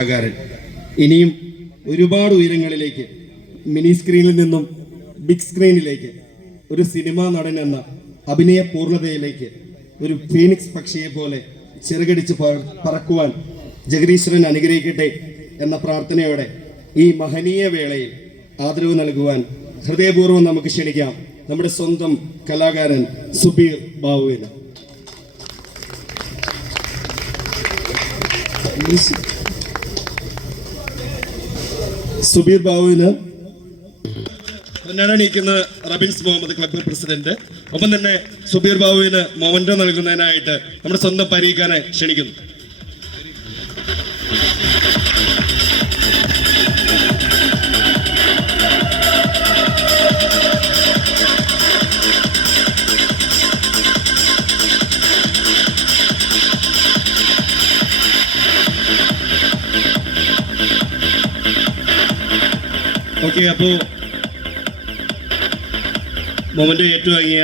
കലാകാരൻ ഇനിയും ഒരുപാട് ഉയരങ്ങളിലേക്ക് മിനി സ്ക്രീനിൽ നിന്നും ബിഗ് സ്ക്രീനിലേക്ക് ഒരു സിനിമാ നടൻ എന്ന അഭിനയ പൂർണ്ണതയിലേക്ക് ഒരു ഫീനിക്സ് പക്ഷിയെ പോലെ ചിറകടിച്ച് പറക്കുവാൻ ജഗദീശ്വരൻ അനുഗ്രഹിക്കട്ടെ എന്ന പ്രാർത്ഥനയോടെ ഈ മഹനീയ വേളയിൽ ആദരവ് നൽകുവാൻ ഹൃദയപൂർവ്വം നമുക്ക് ക്ഷണിക്കാം നമ്മുടെ സ്വന്തം കലാകാരൻ സുബീർ ബാബുവിന്. സുബീർ ബാബുവിന് പൊന്നാടണിക്കുന്ന റബിൻസ് മുഹമ്മദ് ക്ലബ്ബ് പ്രസിഡന്റ്, ഒപ്പം തന്നെ സുബീർ ബാബുവിന് മൊമന്റോ നൽകുന്നതിനായിട്ട് നമ്മുടെ സ്വന്തം പരീഖാനെ ക്ഷണിക്കുന്നു. ഓക്കെ, അപ്പോൾ മൊമന്റോ ഏറ്റുവാങ്ങിയ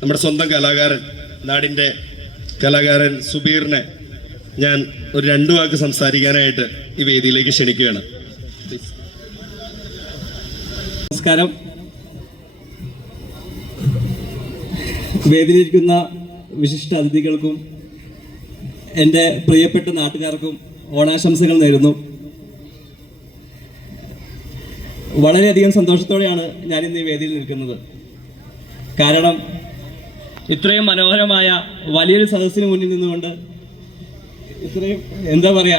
നമ്മുടെ സ്വന്തം കലാകാരൻ, നാടിൻ്റെ കലാകാരൻ സുബീറിനെ ഞാൻ ഒരു 2 വാക്ക് സംസാരിക്കാനായിട്ട് ഈ വേദിയിലേക്ക് ക്ഷണിക്കുകയാണ്. നമസ്കാരം. വേദിയിലിരിക്കുന്ന വിശിഷ്ട അതിഥികൾക്കും എൻ്റെ പ്രിയപ്പെട്ട നാട്ടുകാർക്കും ഓണാശംസകൾ നേരുന്നു. വളരെയധികം സന്തോഷത്തോടെയാണ് ഞാനിന്ന് ഈ വേദിയിൽ നിൽക്കുന്നത്. കാരണം ഇത്രയും മനോഹരമായ വലിയൊരു സദസ്സിന് മുന്നിൽ നിന്നുകൊണ്ട് ഇത്രയും എന്താ പറയുക,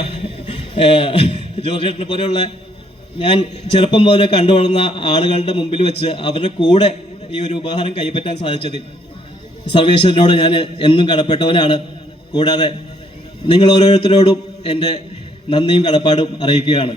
ജോർജ് ചേട്ടനെ പോലെയുള്ള ഞാൻ ചെറുപ്പം മുതലേ കണ്ടുവളർന്ന ആളുകളുടെ മുമ്പിൽ വെച്ച് അവരുടെ കൂടെ ഈ ഒരു ഉപഹാരം കൈപ്പറ്റാൻ സാധിച്ചതിൽ സർവേശ്വരനോട് ഞാൻ എന്നും കടപ്പെട്ടവനാണ്. കൂടാതെ നിങ്ങൾ ഓരോരുത്തരോടും എൻ്റെ നന്ദിയും കടപ്പാടും അറിയിക്കുകയാണ്.